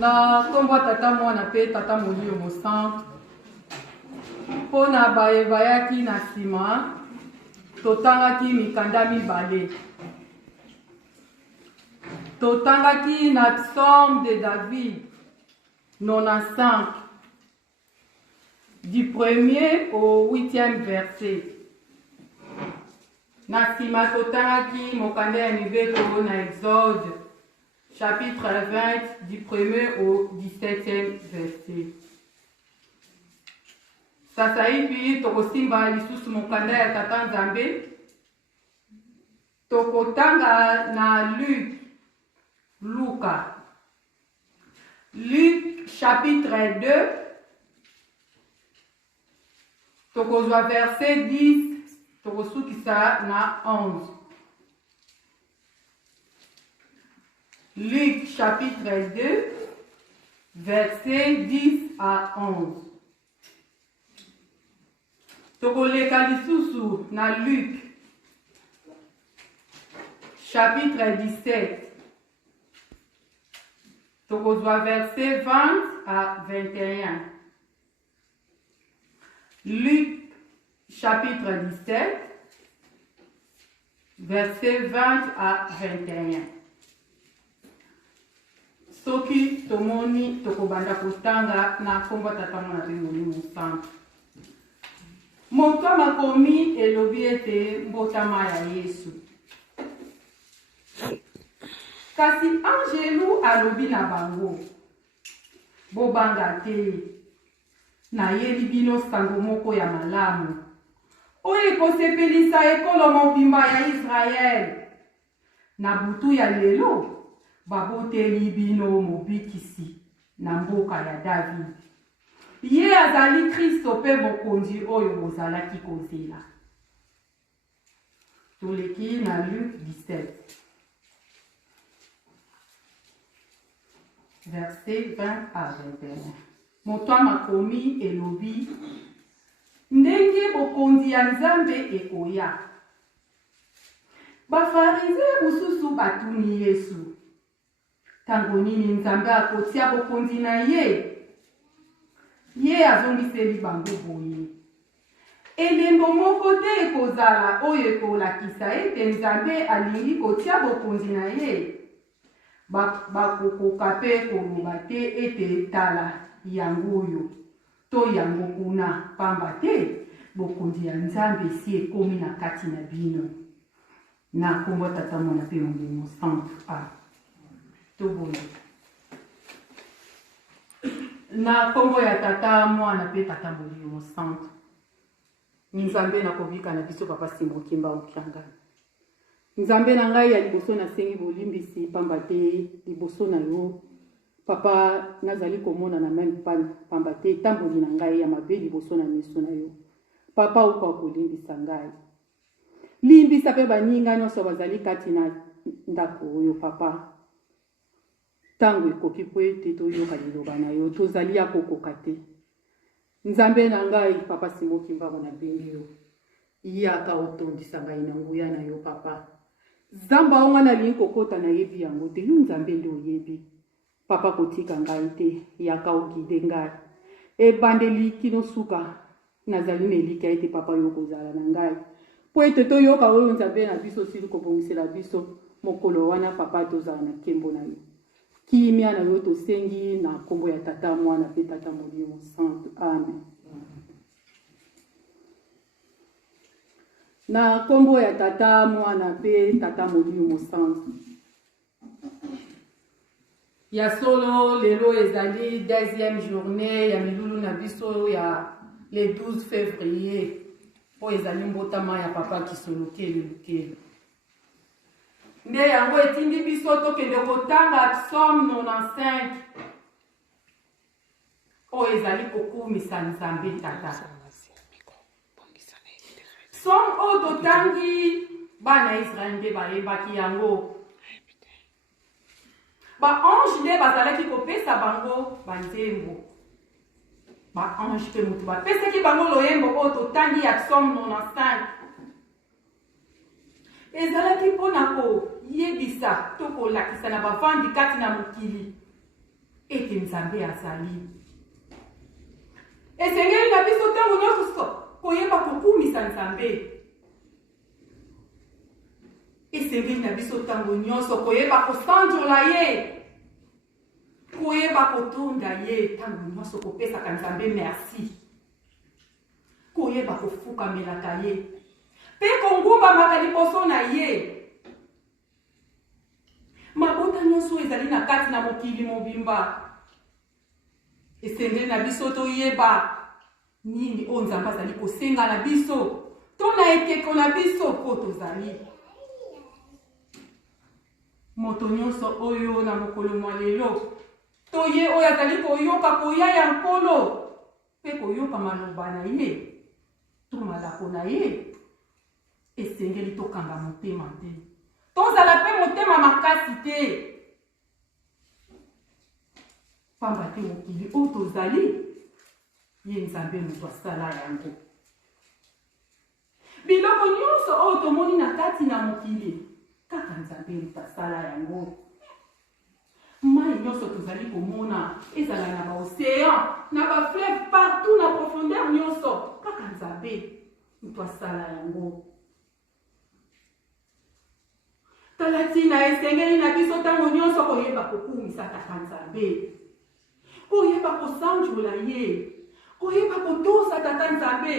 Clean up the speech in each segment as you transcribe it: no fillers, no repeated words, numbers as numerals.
Na kombo tata mwana pe tata molio mo centre pona bayaki na sima totangaki mikanda mibale totangaki na psaume de David 95 du 1er au 8e verset. Na sima totangaki mokanda ya mibeko na Exode chapitre 20 du 1er au 17e verset. Sasa hivi tokosimba lisusu mokanda ya tata Nzambe tokotanga na Luc chapitre 2 tokozwa verset 10 tokosukisa na 11. Luc chapitre 2 verset 10 à 11. Tokoleka lisusu na Luc chapitre 17. Tokozwa verset 20 à 21. Luc chapitre 17 verset 20 à 21. Soki tomoni tokobanda kotanga na kombo tata mwana pe molimo centre. Moto makomi elobi ete mbotama ya Yesu. Kasi angelu alobi na bango bobanga te na yeli bino sango moko ya malamu oyo ekosepelisa ekolo mobimba ya Israel. Na butu ya lelo baboteli bino mobikisi na mboka ya David. Ye azali Kristo pe mokonzi oyo bozalaki kozela. Toleki na Luc 17 verset 20 à 21. Moto makomi elobi ndenge bokonzi ya Nzambe ekoya. Bafarize mosusu batuni Yesu tango nini Nzambe akotia bokonzi na ye. Ye azongiseli bango boye elembo moko te ekozala oyo ekolakisa ete Nzambe alingi kotia bokonzi na ye. Bakokoka pe koloba te ete tala yango oyo to yango kuna, pamba te bokonzi ya Nzambe si ekomi na kati na bino. Na kombo tata mwana pe molimo centre. Tobona na kombo ya tata mwana pe tata molimo centre. Nzambe na kovika na biso papa Simbo Kimba okiangana. Nzambe na ngai ya liboso na sengi bolimbisi pamba te liboso na yo papa nazali komona na même pamba te tamboli na ngai ya mabe liboso na miso na yo. Papa uko kolimbisa ngai. Limbisa pe baninga nyonso bazali kati na ndako oyo papa. Tango ekoki po ete toyoka liloba na yo tozali ya kokoka te. Nzambe na ngai papa Simbo Kimba na bengi yo. Iyaka otondisa ngai na nguya na yo papa. Zamba onga na linko kota na yebi yango te yo Nzambe nde oyebi. Papa kotika ngai te yaka ogide ngai. Ebandeli kino suka nazali nelika ete papa yo kozala na ngai. Po ete toyoka oyo Nzambe na biso sili kobongisela biso mokolo wana papa tozala na kembo na yo. Kimia na yo tosengi na kombo ya tata mwana pe tata molimo centre. Amen. Na kombo ya tata mwana pe tata molimo centre. Ya solo lelo ezali 10e journée ya milulu na biso ya le 12 février. Po ezali mbotama ya papa Kisolokeli Lukeli. Nde yango etindi biso tokende kotanga psaume 95. O ezali kokumisa Nzambe tata. Psaume o totangi bana Israel nde bayebaki yango. Ba ange nde bazalaki kopesa bango banzembo. Ba ange pe mutu bapesaki bango loyembo o totangi ya psaume 95. Ezalaki mpona koyebisa to kolakisa na bavandi kati na mokili ete Nzambe azali. Esengeli na biso ntango nyonso koyeba kokumisa Nzambe. Esengeli na biso ntango nyonso koyeba kosanjola ye. Koyeba kotonda ye ntango nyonso kopesaka Nzambe merci. Koyeba kofukamelaka ye. Pe kongumbamaka liboso na ye. Mabota nyonso ezali na kati na mokili mobimba. Esengeli na biso toyeba nini o Nzambe azali kosenga na biso. Tona ekeko na biso po tozali. Moto nyonso oyo na mokolo mwa lelo. Toye oyo azali koyoka koya ya nkolo. Pe koyoka maloba na ye. To malako na ye. Esengeli tokanga motema te. Tozala pe motema makasi te. Pamba te mokili o tozali. Ye Nzambe moto asala yango. Biloko nyonso oyo tomoni na kati na mokili. Kaka Nzambe moto asala yango. Mai nyonso tozali komona. Ezala na baocéan. Na bafleuve partout na profondeur nyonso. Kaka Nzambe moto asala yango. Talatina esengeli na biso ntango nyonso koyeba kokumisa Tata Nzambe. Koyeba kosanjola ye. Koyeba kotosa Tata Nzambe.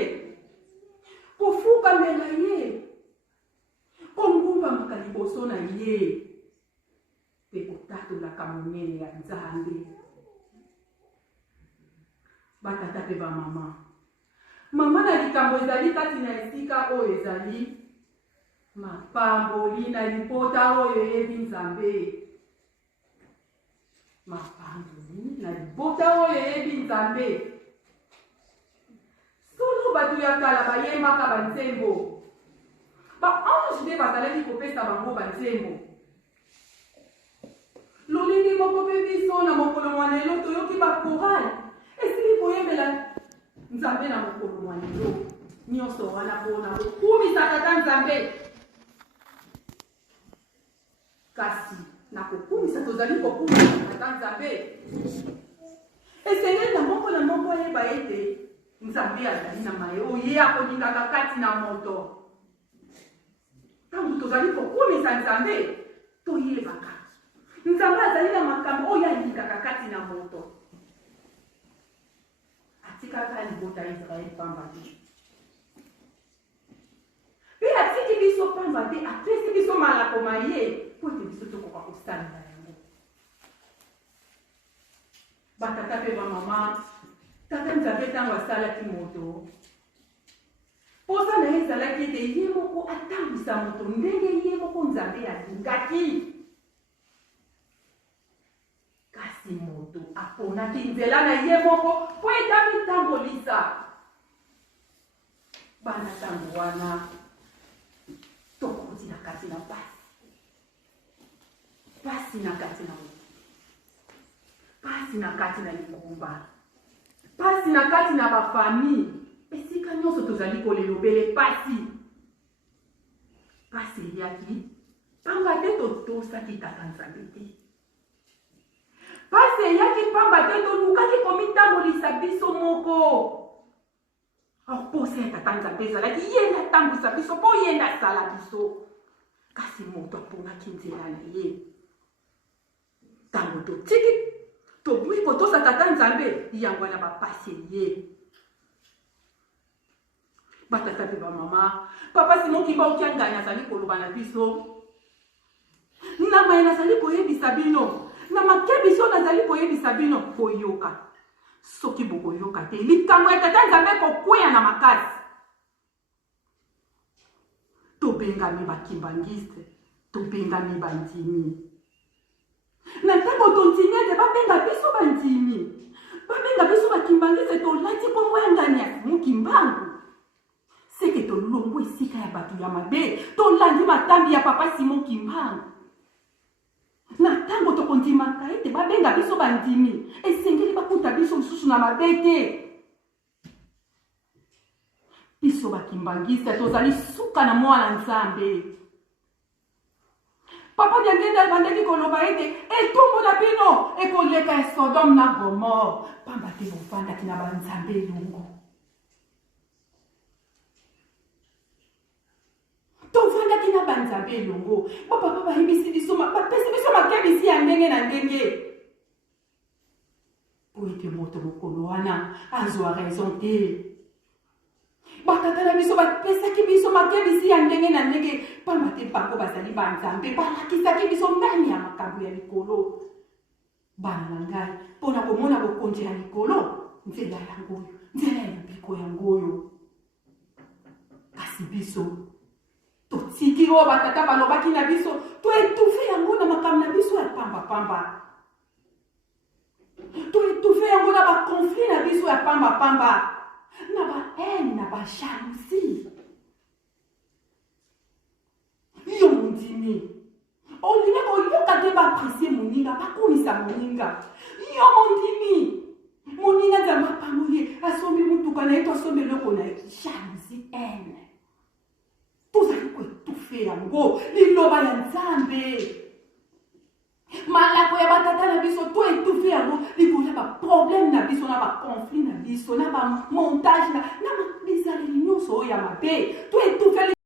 Kofukamela ye. Kongumbamaka liboso na ye. Pe kotatolaka monene ya Nzambe. Batata pe ba mama. Mama na likambo ezali kati na esika oyo ezali. Mapamboli na libota oyo yebi Nzambe. Mapamboli na libota oyo yebi Nzambe. Solo batu ya kala bayembaka banzembo. Ba ange nde bazalaki kopesa bango banzembo. Lolenge moko pe biso na mokolo mwa lelo toyoki ba chorale. Esili koyembela Nzambe na mokolo mwa lelo. Nyonso wana mpona kokumisa Tata Nzambe. Kasi na kokumisa tozali kokumisa Tata Nzambe. Esengeli na moko yeba ete Nzambe azali na maye oye akolingaka kati na moto. Tango tozali kokumisa Nzambe toyebaka. Nzambe azali na makambo oyo alingaka kati na moto. Atikaka libota ya Israeli pamba te. Pe atiki biso pamba te, apesi biso malako maye. Po ete biso tokoka kosalela yango. Batata pe ba mama, Tata Nzambe ntango asalaki moto. Posa na ye ezalaki ete ye moko atambwisa moto ndenge ye moko Nzambe alingaki. Kasi moto aponaki nzela na ye moko po ete mitambolisa. Bana ntango wana tokoti na kati na pasi. Pasi na kati na moto. Pasi na kati na lingumba. Pasi na kati na bafamille. Esika nyonso tozali kolelobele pasi. Pasi eyaki. Pamba te totosaki Tata Nzambe te. Pasi eyaki pamba te tolukaki komitambolisa biso moko. Posa ya Tata Nzambe ezalaki ye natambwisa biso po ye nasala biso. Kasi moto aponaki nzela na ye. Tango totiki tobui kotosa Tata Nzambe yango na bapasi ye. Batata pe ba mama, papa Simon Kimba okianganya azali koloba na biso. Na maye nazali koyebisa bino. Na makebiso nazali koyebisa bino koyoka. Soki bokoyoka te likambo ya Tata Nzambe kokweya na makasi. Tobengami bakimbangiste, tobengami bandimi. Na ntango tontine te babenga biso bandimi. Babenga biso bakimbangiste tolati kombo ya ngani ya mokimbangu. Seke tolongo esika ya batu ya mabe, tolandi matambi ya papa Simon Kimbangu. Na ntango tokondimaka ete babenga biso bandimi, esengeli bakuta biso lisusu na mabe te. Biso bakimbangiste tozali suka na mwana Nzambe. Papa diangenda bandeki koloba ete etumbu na bino ekoleka Sodome na Gomorrhe. Pamba te bofanda kina banzambe elongo. Tovanda kina banzambe elongo. Papa hibisi biso pesi biso makebisi ya ndenge na ndenge. Po ete moto mokolo wana azwa raison te. Bakatala biso bapesaki biso makebisi ya ndenge na ndenge. Pamba te bango bazali banzambe balakisaki biso ndani ya makambo ya likolo. Bana na ngai mpona komona bokonzi ya likolo nzela yangoyo, nzela ya lobiko yangoyo. Kasi biso totiki oyo batata balobaki na biso toetufe yango na makambo na biso ya pamba. Toetufe yango na bakonflit na biso ya pamba. Na ba-haine, na ba-jalousie. Yo mondimi. Olinga koyoka te ba-apprécier moninga, bakomisa moninga. Yo mondimi. Moninga nzambe apamoli asombi mutuka na ye to asombi eloko na ye. Jalousie, haine. Tozali koetufe yango liloba ya Nzambe. Malako ya batata na biso to etufe yango likolo ba problème na biso na ba conflit na biso na ba montage na bizaleli nyonso ya mabe to etufe